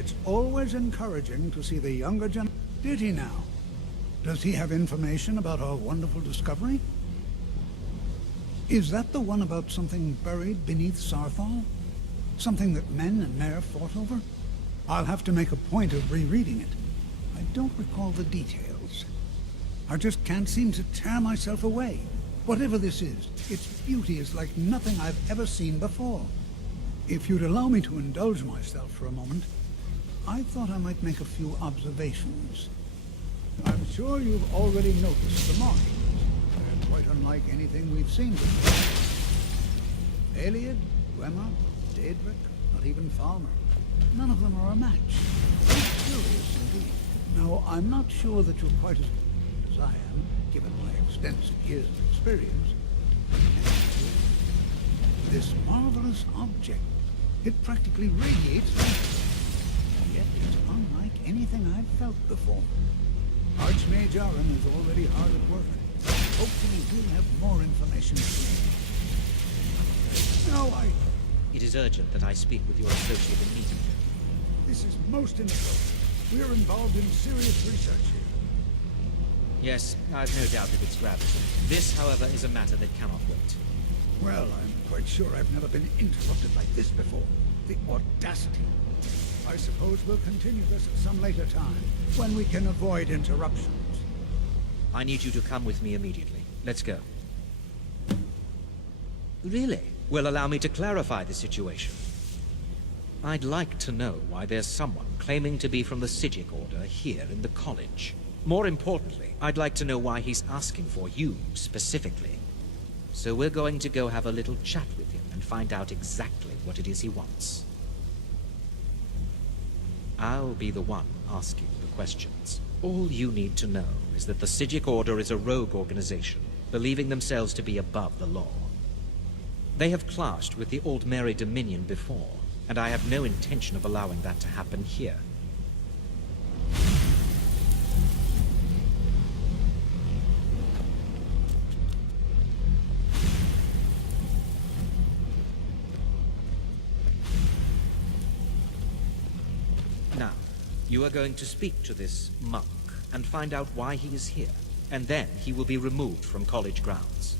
It's always encouraging to see the younger gen... Did he now? Does he have information about our wonderful discovery? Is that the one about something buried beneath Sarthal? Something that men and Mare fought over? I'll have to make a point of rereading it. I don't recall the details. I just can't seem to tear myself away. Whatever this is, its beauty is like nothing I've ever seen before. If you'd allow me to indulge myself for a moment, I thought I might make a few observations. I'm sure you've already noticed the markings. They're quite unlike anything we've seen before. Aliad, Dwemer, Daedric, not even Falmer. None of them are a match. Curious indeed. Now, I'm not sure that you're quite as good as I am, given my extensive years of experience. This marvelous object, it practically radiates light. Yet it's unlike anything I've felt before. Archmage Aram is already hard at work. Hopefully we'll have more information soon. No, It is urgent that I speak with your associate immediately. This is most inappropriate. We're involved in serious research here. Yes, I've no doubt of its gravity. This, however, is a matter that cannot wait. Well, I'm quite sure I've never been interrupted like this before. The audacity. I suppose we'll continue this at some later time, when we can avoid interruptions. I need you to come with me immediately. Let's go. Really? Well, allow me to clarify the situation. I'd like to know why there's someone claiming to be from the Psijic Order here in the college. More importantly, I'd like to know why he's asking for you, specifically. So we're going to go have a little chat with him and find out exactly what it is he wants. I'll be the one asking the questions. All you need to know is that the Psijic Order is a rogue organization, believing themselves to be above the law. They have clashed with the Old Mary Dominion before, and I have no intention of allowing that to happen here. Now, you are going to speak to this monk and find out why he is here, and then he will be removed from college grounds.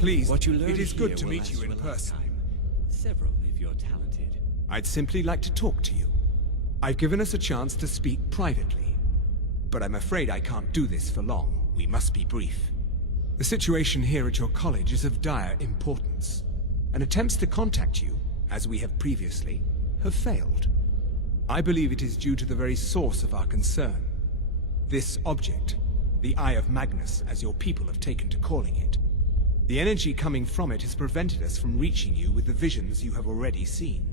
Please, What you learn it is good to here will meet you last in you a person. lifetime. Several, if you're talented. I'd simply like to talk to you. I've given us a chance to speak privately. But I'm afraid I can't do this for long. We must be brief. The situation here at your college is of dire importance, and attempts to contact you, as we have previously, have failed. I believe it is due to the very source of our concern. This object, the Eye of Magnus, as your people have taken to calling it. The energy coming from it has prevented us from reaching you with the visions you have already seen.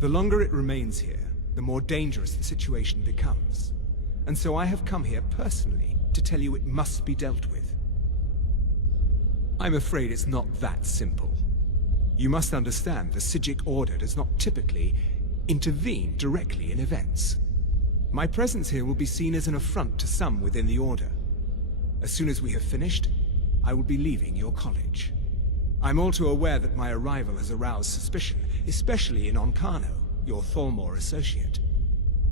The longer it remains here, the more dangerous the situation becomes. And so I have come here personally to tell you it must be dealt with. I'm afraid it's not that simple. You must understand the Psijic Order does not typically intervene directly in events. My presence here will be seen as an affront to some within the Order. As soon as we have finished, I will be leaving your college. I'm all too aware that my arrival has aroused suspicion, especially in Onkano, your Thalmor associate.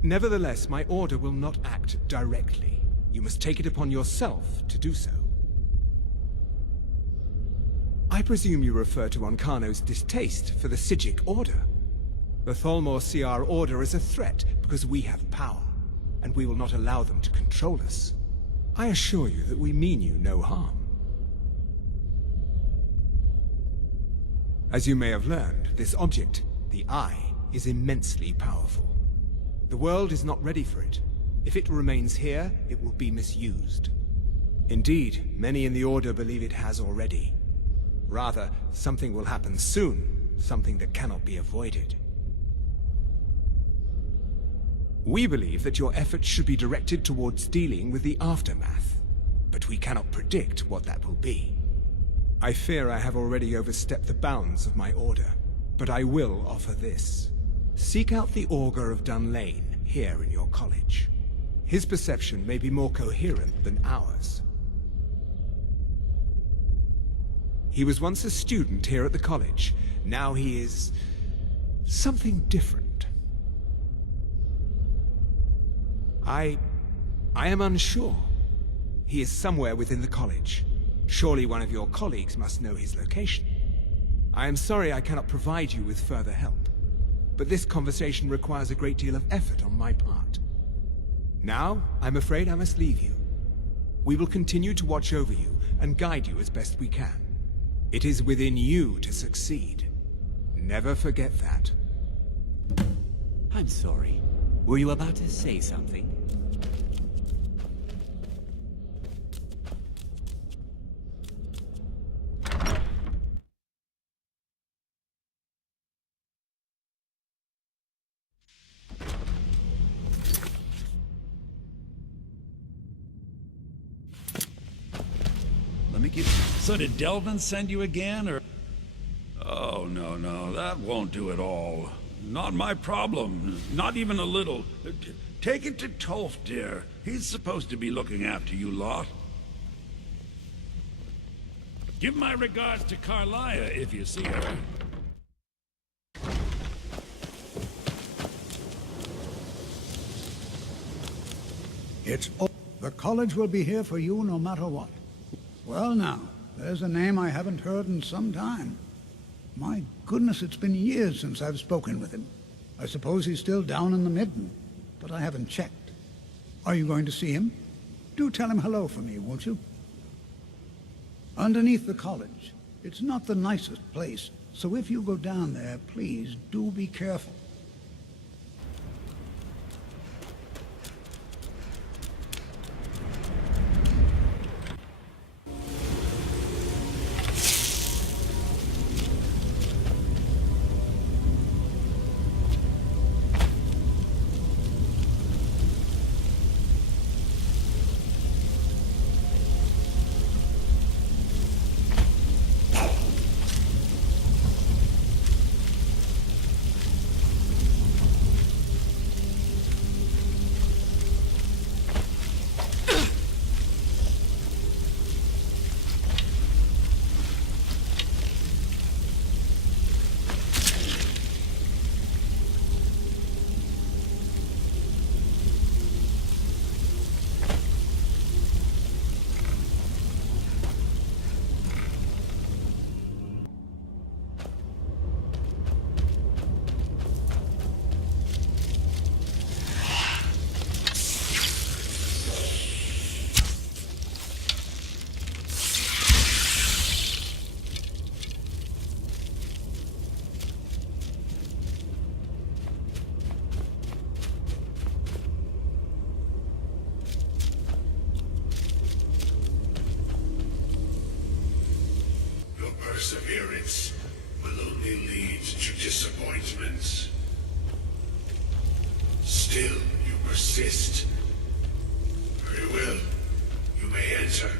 Nevertheless, my order will not act directly. You must take it upon yourself to do so. I presume you refer to Onkano's distaste for the Psijic Order. The Thalmor see our order as a threat because we have power, and we will not allow them to control us. I assure you that we mean you no harm. As you may have learned, this object, the Eye, is immensely powerful. The world is not ready for it. If it remains here, it will be misused. Indeed, many in the Order believe it has already. Rather, something will happen soon, something that cannot be avoided. We believe that your efforts should be directed towards dealing with the aftermath, but we cannot predict what that will be. I fear I have already overstepped the bounds of my order, but I will offer this. Seek out the Augur of Dunlane here in your college. His perception may be more coherent than ours. He was once a student here at the college. Now he is something different. I am unsure. He is somewhere within the college. Surely one of your colleagues must know his location. I am sorry I cannot provide you with further help, but this conversation requires a great deal of effort on my part. Now, I'm afraid I must leave you. We will continue to watch over you and guide you as best we can. It is within you to succeed. Never forget that. I'm sorry. Were you about to say something? Let me get... So did Delvin send you again, or... Oh, no, that won't do at all. Not my problem. Not even a little. Take it to Tolf, dear. He's supposed to be looking after you lot. Give my regards to Carlia if you see her. The college will be here for you no matter what. Well now, there's a name I haven't heard in some time. My goodness, it's been years since I've spoken with him. I suppose he's still down in the Midden, but I haven't checked. Are you going to see him? Do tell him hello for me, won't you? Underneath the college. It's not the nicest place, so if you go down there, please do be careful. Perseverance will only lead to disappointments. Still, you persist. Very well. You may enter.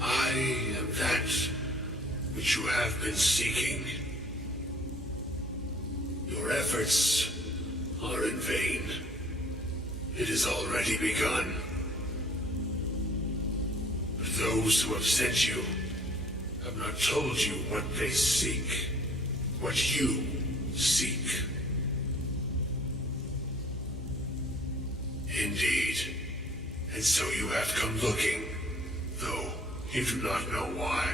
I am that which you have been seeking. Your efforts are in vain. It has already begun. But those who have sent you have not told you what they seek, what you seek. Indeed. And so you have come looking, though you do not know why.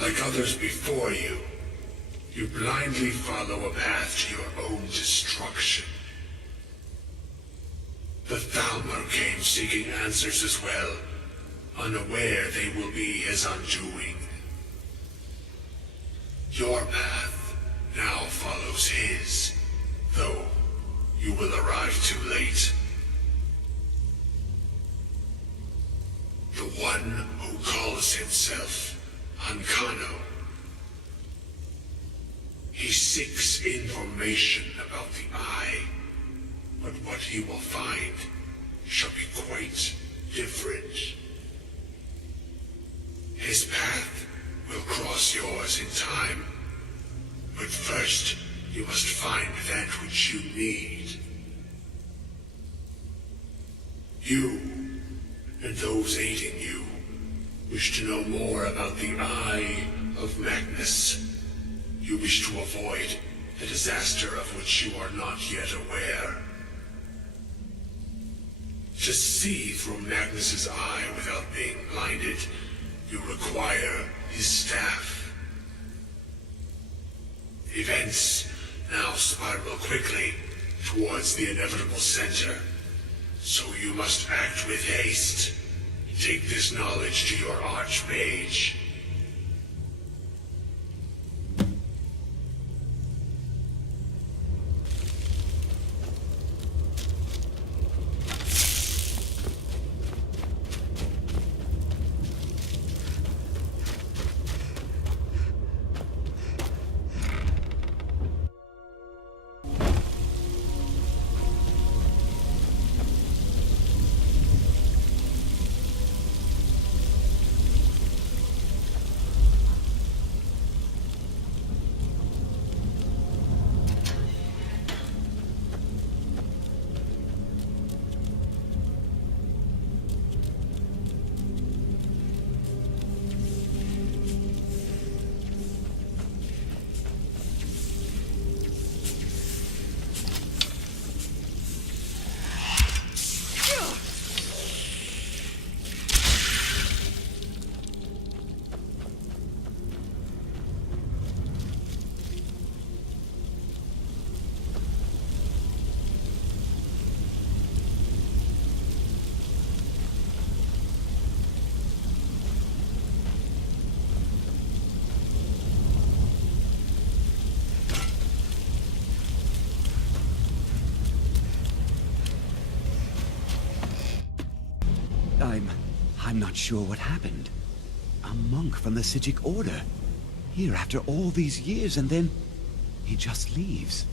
Like others before you, you blindly follow a path to your own destruction. The Thalmor came seeking answers as well, unaware they will be his undoing. Your path now follows his, though you will arrive too late. The one who calls himself Ankano He seeks information about the Eye, but what he will find shall be quite different. His path will cross yours in time, but first you must find that which you need. You, and those aiding you, wish to know more about the Eye of Magnus. You wish to avoid the disaster of which you are not yet aware. To see through Magnus's eye without being blinded, you require his staff. Events now spiral quickly towards the inevitable center, so you must act with haste. Take this knowledge to your Archmage. I'm not sure what happened. A monk from the Sijic Order. Here after all these years, and then he just leaves.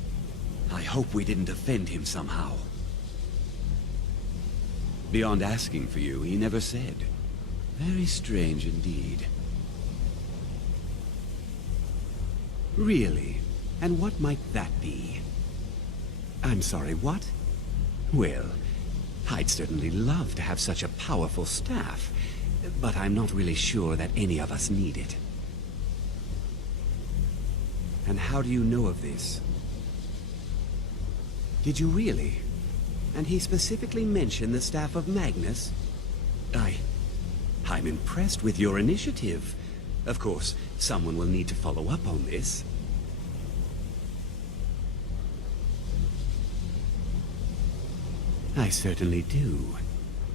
I hope we didn't offend him somehow. Beyond asking for you, he never said. Very strange indeed. Really? And what might that be? I'm sorry, what? Well, I'd certainly love to have such a powerful staff, but I'm not really sure that any of us need it. And how do you know of this? Did you really? And he specifically mentioned the staff of Magnus? I'm impressed with your initiative. Of course, someone will need to follow up on this. I certainly do.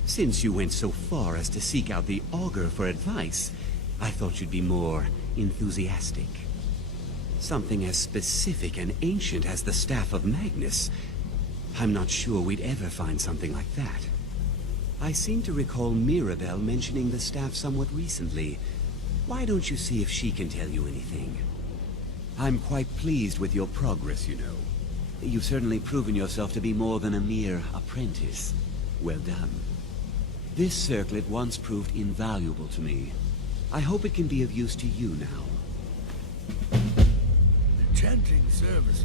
Since you went so far as to seek out the Augur for advice, I thought you'd be more enthusiastic. Something as specific and ancient as the Staff of Magnus. I'm not sure we'd ever find something like that. I seem to recall Mirabelle mentioning the staff somewhat recently. Why don't you see if she can tell you anything? I'm quite pleased with your progress, you know. You've certainly proven yourself to be more than a mere apprentice. Well done. This circlet once proved invaluable to me. I hope it can be of use to you now. The chanting services